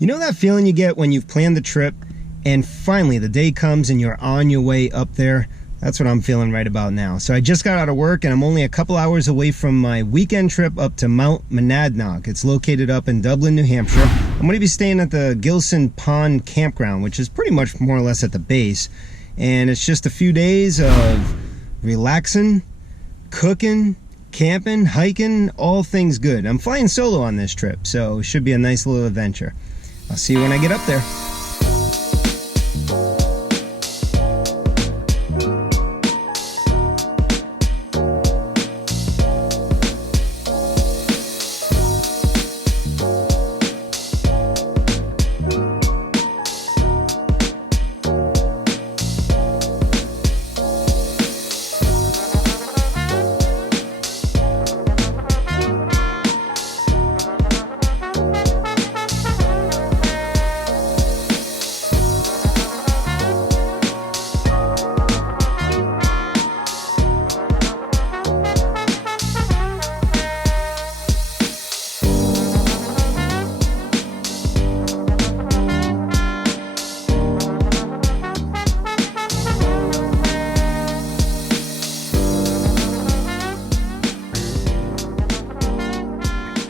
You know that feeling you get when you've planned the trip and finally the day comes and you're on your way up there? That's what I'm feeling right about now. So I just got out of work and I'm only a couple hours away from my weekend trip up to Mount Monadnock. It's located up in Dublin, New Hampshire. I'm going to be staying at the Gilson Park campground, which is pretty much more or less at the base. And it's just a few days of relaxing, cooking, camping, hiking, all things good. I'm flying solo on this trip, so it should be a nice little adventure. I'll see you when I get up there.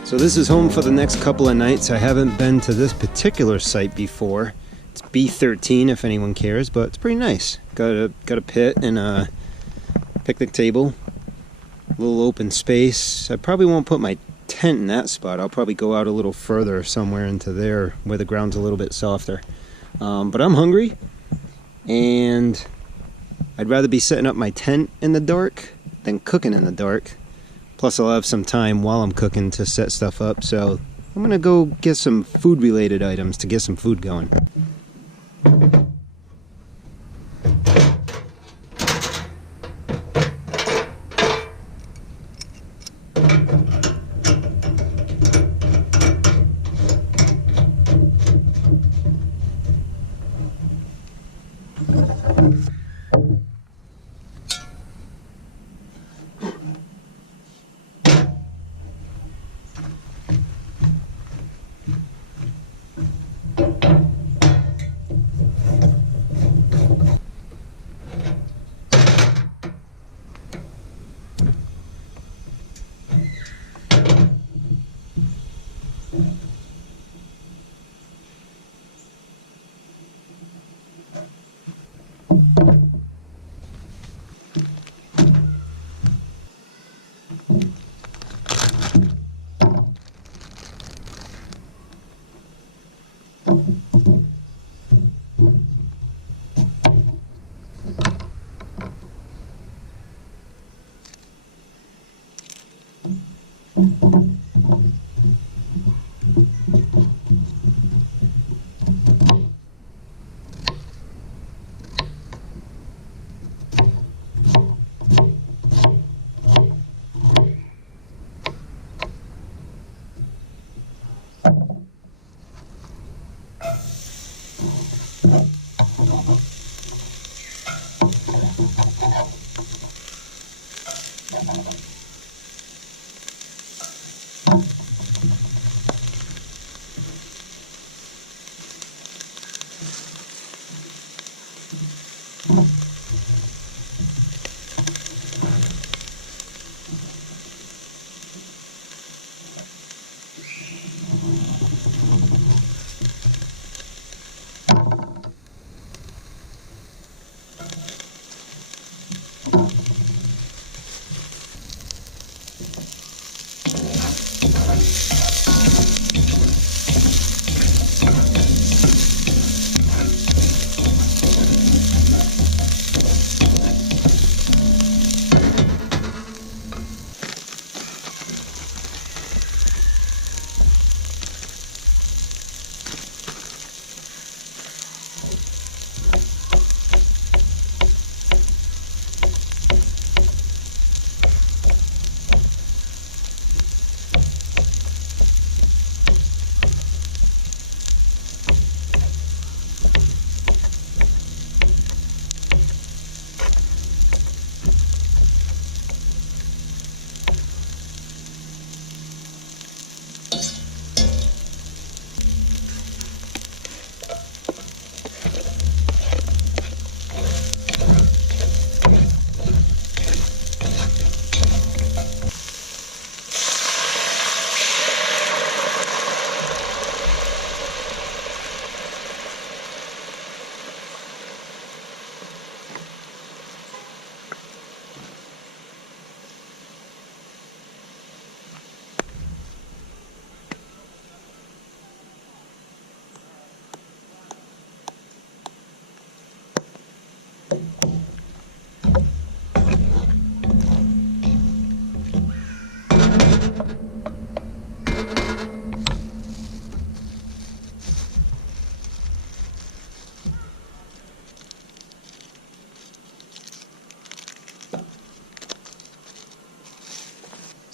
So this is home for the next couple of nights. I haven't been to this particular site before. It's B13 if anyone cares, but it's pretty nice. Got a pit and a picnic table, a little open space. I probably won't put my tent in that spot. I'll probably go out a little further somewhere into there where the ground's a little bit softer. But I'm hungry and I'd rather be setting up my tent in the dark than cooking in the dark. Plus I'll have some time while I'm cooking to set stuff up, so I'm gonna go get some food related items to get some food going.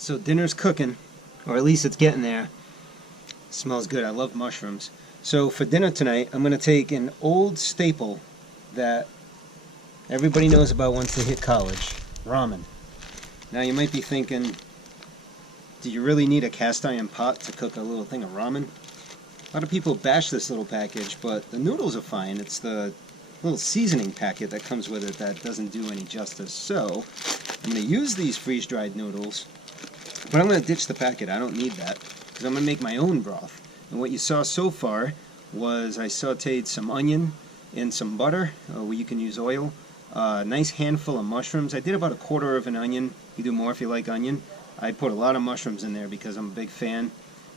So dinner's cooking, or at least it's getting there. Smells good. I love mushrooms. So for dinner tonight, I'm going to take an old staple that everybody knows about once they hit college, ramen. Now you might be thinking, do you really need a cast iron pot to cook a little thing of ramen? A lot of people bash this little package, but the noodles are fine. It's the little seasoning packet that comes with it that doesn't do any justice. So I'm going to use these freeze-dried noodles, but I'm going to ditch the packet. I don't need that because I'm going to make my own broth. And what you saw so far was I sauteed some onion and some butter, where you can use oil. A nice handful of mushrooms. I did about 1/4 of an onion. You do more if you like onion. I put a lot of mushrooms in there because I'm a big fan.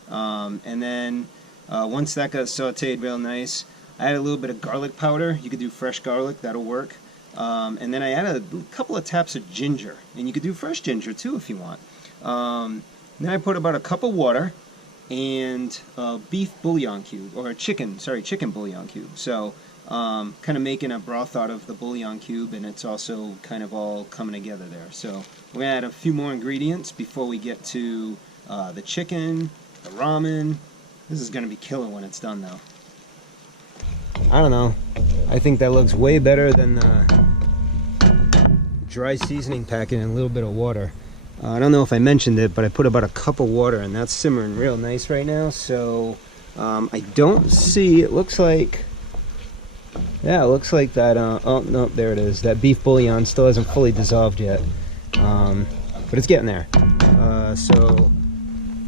And then once that got sauteed real nice, I added a little bit of garlic powder. You could do fresh garlic, that'll work. And then I added a couple of taps of ginger. And you could do fresh ginger too if you want. Then I put about a cup of water and beef bouillon cube, or chicken bouillon cube. So kind of making a broth out of the bouillon cube, and it's also kind of all coming together there. So we're going to add a few more ingredients before we get to the chicken, the ramen. This is going to be killer when it's done though. I don't know. I think that looks way better than the dry seasoning packet and a little bit of water. I don't know if I mentioned it, but I put about a cup of water, and that's simmering real nice right now. So I don't see, it looks like, yeah, it looks like that, oh no, there it is. That beef bouillon still hasn't fully dissolved yet, but it's getting there. So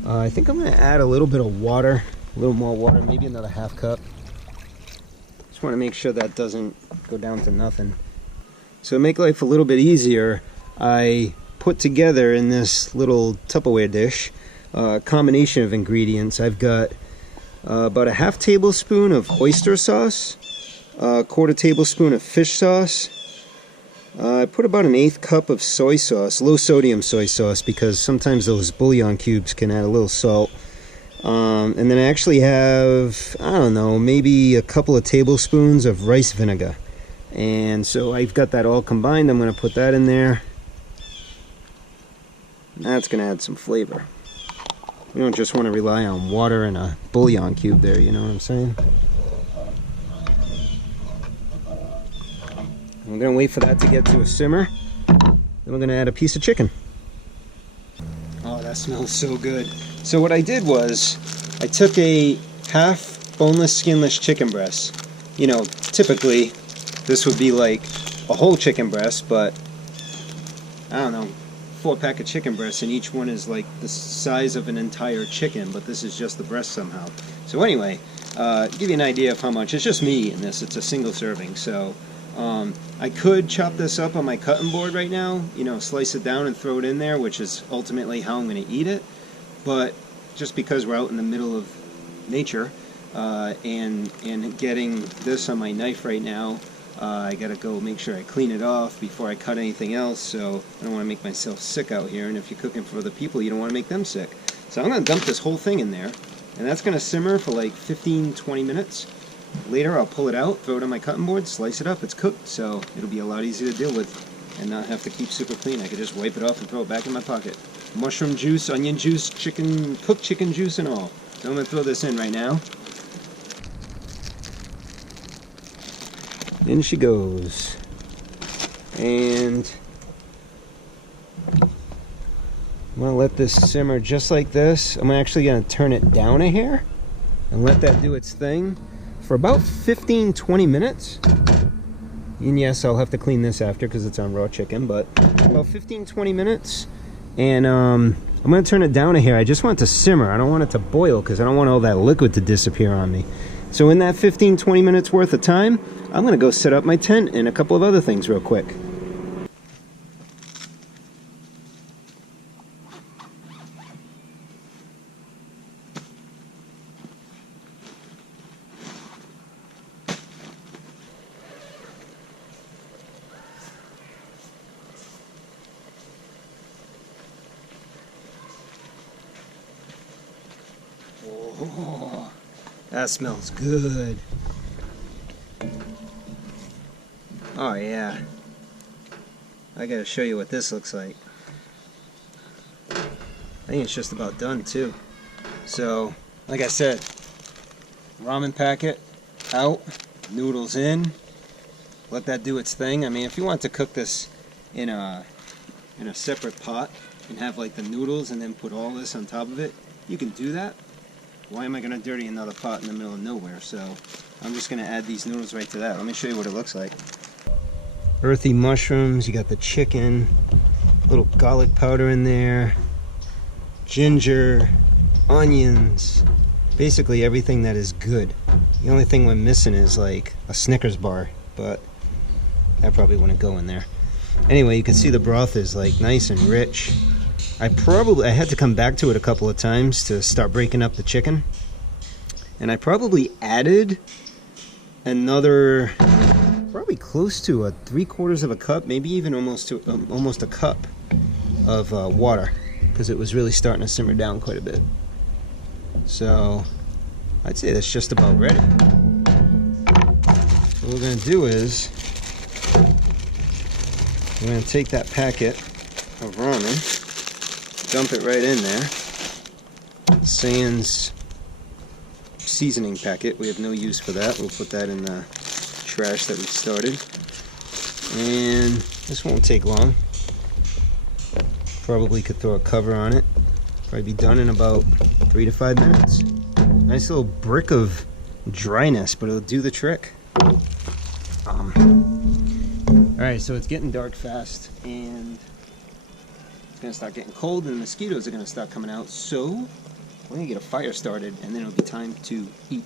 I think I'm going to add a little bit of water, a little more water, maybe another half cup. Just want to make sure that doesn't go down to nothing. So to make life a little bit easier, I put together in this little Tupperware dish a combination of ingredients. I've got about a ½ tablespoon of oyster sauce, a 1/4 tablespoon of fish sauce. I put about an 1/8 cup of soy sauce, low sodium soy sauce, because sometimes those bouillon cubes can add a little salt. And then I actually have, I don't know, maybe a couple of tablespoons of rice vinegar. And so I've got that all combined. I'm going to put that in there. That's going to add some flavor. You don't just want to rely on water and a bouillon cube there, you know what I'm saying? I'm going to wait for that to get to a simmer. Then we're going to add a piece of chicken. Oh, that smells so good. So what I did was, I took a half boneless, skinless chicken breast. You know, typically this would be like a whole chicken breast, but I don't know, 4-pack of chicken breasts, and each one is like the size of an entire chicken, but this is just the breast somehow. So anyway, give you an idea of how much. It's just me eating this. It's a single serving. So I could chop this up on my cutting board right now, you know, slice it down and throw it in there, which is ultimately how I'm going to eat it. But just because we're out in the middle of nature and getting this on my knife right now, I gotta go make sure I clean it off before I cut anything else, so I don't want to make myself sick out here, and if you're cooking for other people, you don't want to make them sick. So I'm going to dump this whole thing in there, and that's going to simmer for like 15-20 minutes. Later I'll pull it out, throw it on my cutting board, slice it up, it's cooked, so it'll be a lot easier to deal with and not have to keep super clean. I could just wipe it off and throw it back in my pocket. Mushroom juice, onion juice, chicken, cooked chicken juice and all. So I'm going to throw this in right now. In she goes. And I'm going to let this simmer just like this. I'm actually going to turn it down a hair and let that do its thing for about 15-20 minutes. And yes, I'll have to clean this after because it's on raw chicken, but about 15-20 minutes. And I'm going to turn it down a hair. I just want it to simmer. I don't want it to boil because I don't want all that liquid to disappear on me. So in that 15-20 minutes worth of time, I'm going to go set up my tent and a couple of other things real quick. Oh, that smells good. Oh yeah. I gotta show you what this looks like. think it's just about done too. So, like I said, ramen packet out, noodles in, let that do its thing. I mean, if you want to cook this in a separate pot and have like the noodles and then put all this on top of it, you can do that. Why am I going to dirty another pot in the middle of nowhere? So I'm just going to add these noodles right to that. Let me show you what it looks like. Earthy mushrooms, you got the chicken, little garlic powder in there, ginger, onions, basically everything that is good. The only thing we're missing is like a Snickers bar, but that probably wouldn't go in there. Anyway, you can see the broth is like nice and rich. I had to come back to it a couple of times to start breaking up the chicken. And I probably added another, probably close to a 3/4 of a cup, maybe even almost a cup of water, because it was really starting to simmer down quite a bit. So I'd say that's just about ready. What we're going to do is we're going to take that packet of ramen, dump it right in there. Sans seasoning packet, we have no use for that. We'll put that in the trash that we started. And this won't take long. Probably could throw a cover on it. Probably be done in about 3 to 5 minutes. Nice little brick of dryness, but it'll do the trick. Alright, so it's getting dark fast, and it's going to start getting cold, and the mosquitoes are going to start coming out, so we're going to get a fire started, and then it'll be time to eat.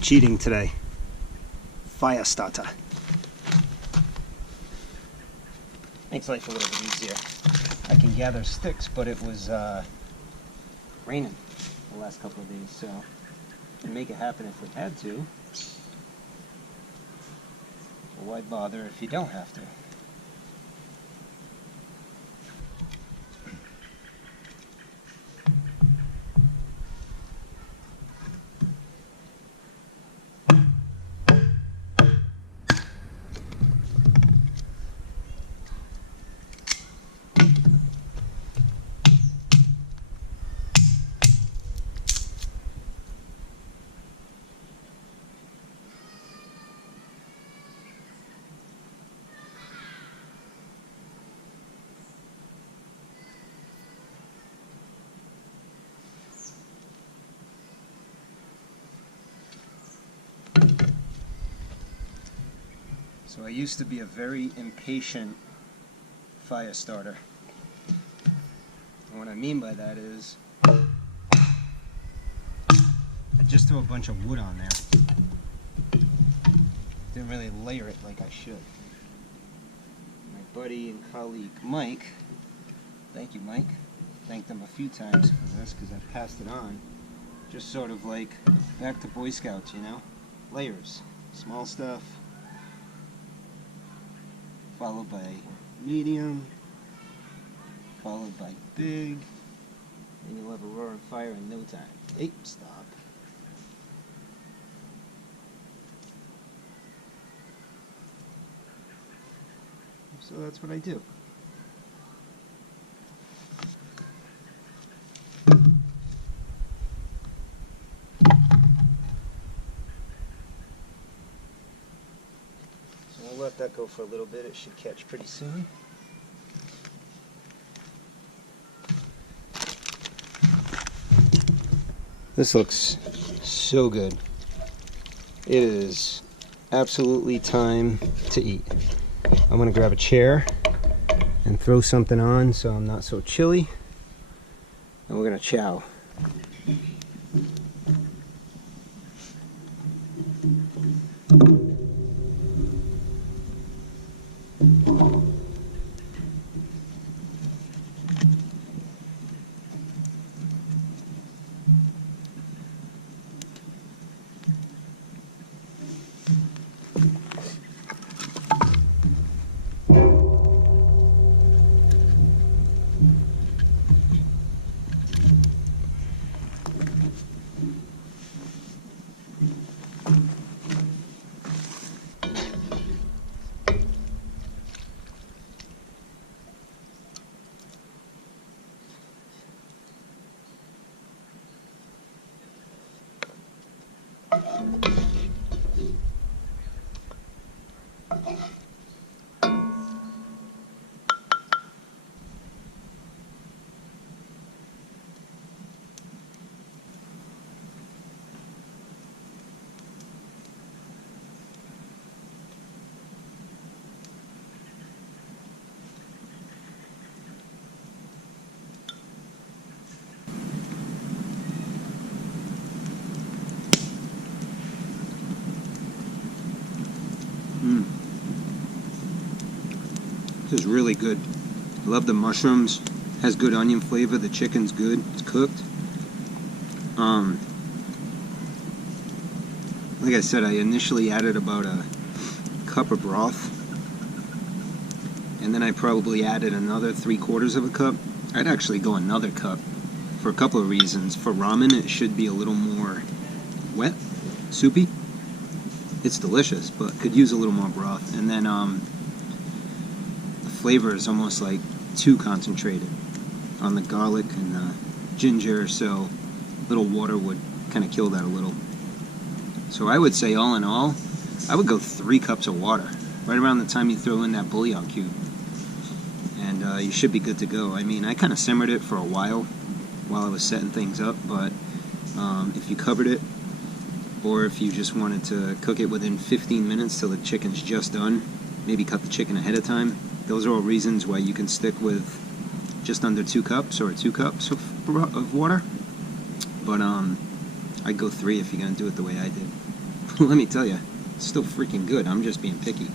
Cheating today. Fire starter. Makes life a little bit easier. I can gather sticks, but it was raining the last couple of days, so I can make it happen if we had to. But why bother if you don't have to? So I used to be a very impatient fire starter. And what I mean by that is I just threw a bunch of wood on there. Didn't really layer it like I should. My buddy and colleague Mike, thank you Mike, thanked him a few times for this because I've passed it on. Just sort of like back to Boy Scouts, you know? Layers. Small stuff, followed by medium, followed by big, and you'll have a roaring fire in no time. Hey, stop. So that's what I do. So I'll let that go for a little bit. It should catch pretty soon. This looks so good. It is absolutely time to eat. I'm gonna grab a chair and throw something on so I'm not so chilly. And we're gonna chow. This is really good. I love the mushrooms. Has good onion flavor. The chicken's good. It's cooked. Like I said, I initially added about a cup of broth, and then I probably added another 3/4 of a cup. I'd actually go another cup for a couple of reasons. For ramen, it should be a little more wet, soupy. It's delicious, but could use a little more broth. And then the flavor is almost like too concentrated on the garlic and the ginger, so a little water would kind of kill that a little. So I would say, all in all, I would go 3 cups of water right around the time you throw in that bouillon cube, and you should be good to go. I mean, I kind of simmered it for a while I was setting things up, but if you covered it, or if you just wanted to cook it within 15 minutes till the chicken's just done, maybe cut the chicken ahead of time. Those are all reasons why you can stick with just under 2 cups or 2 cups of water. But I'd go 3 if you're going to do it the way I did. Let me tell you, it's still freaking good. I'm just being picky.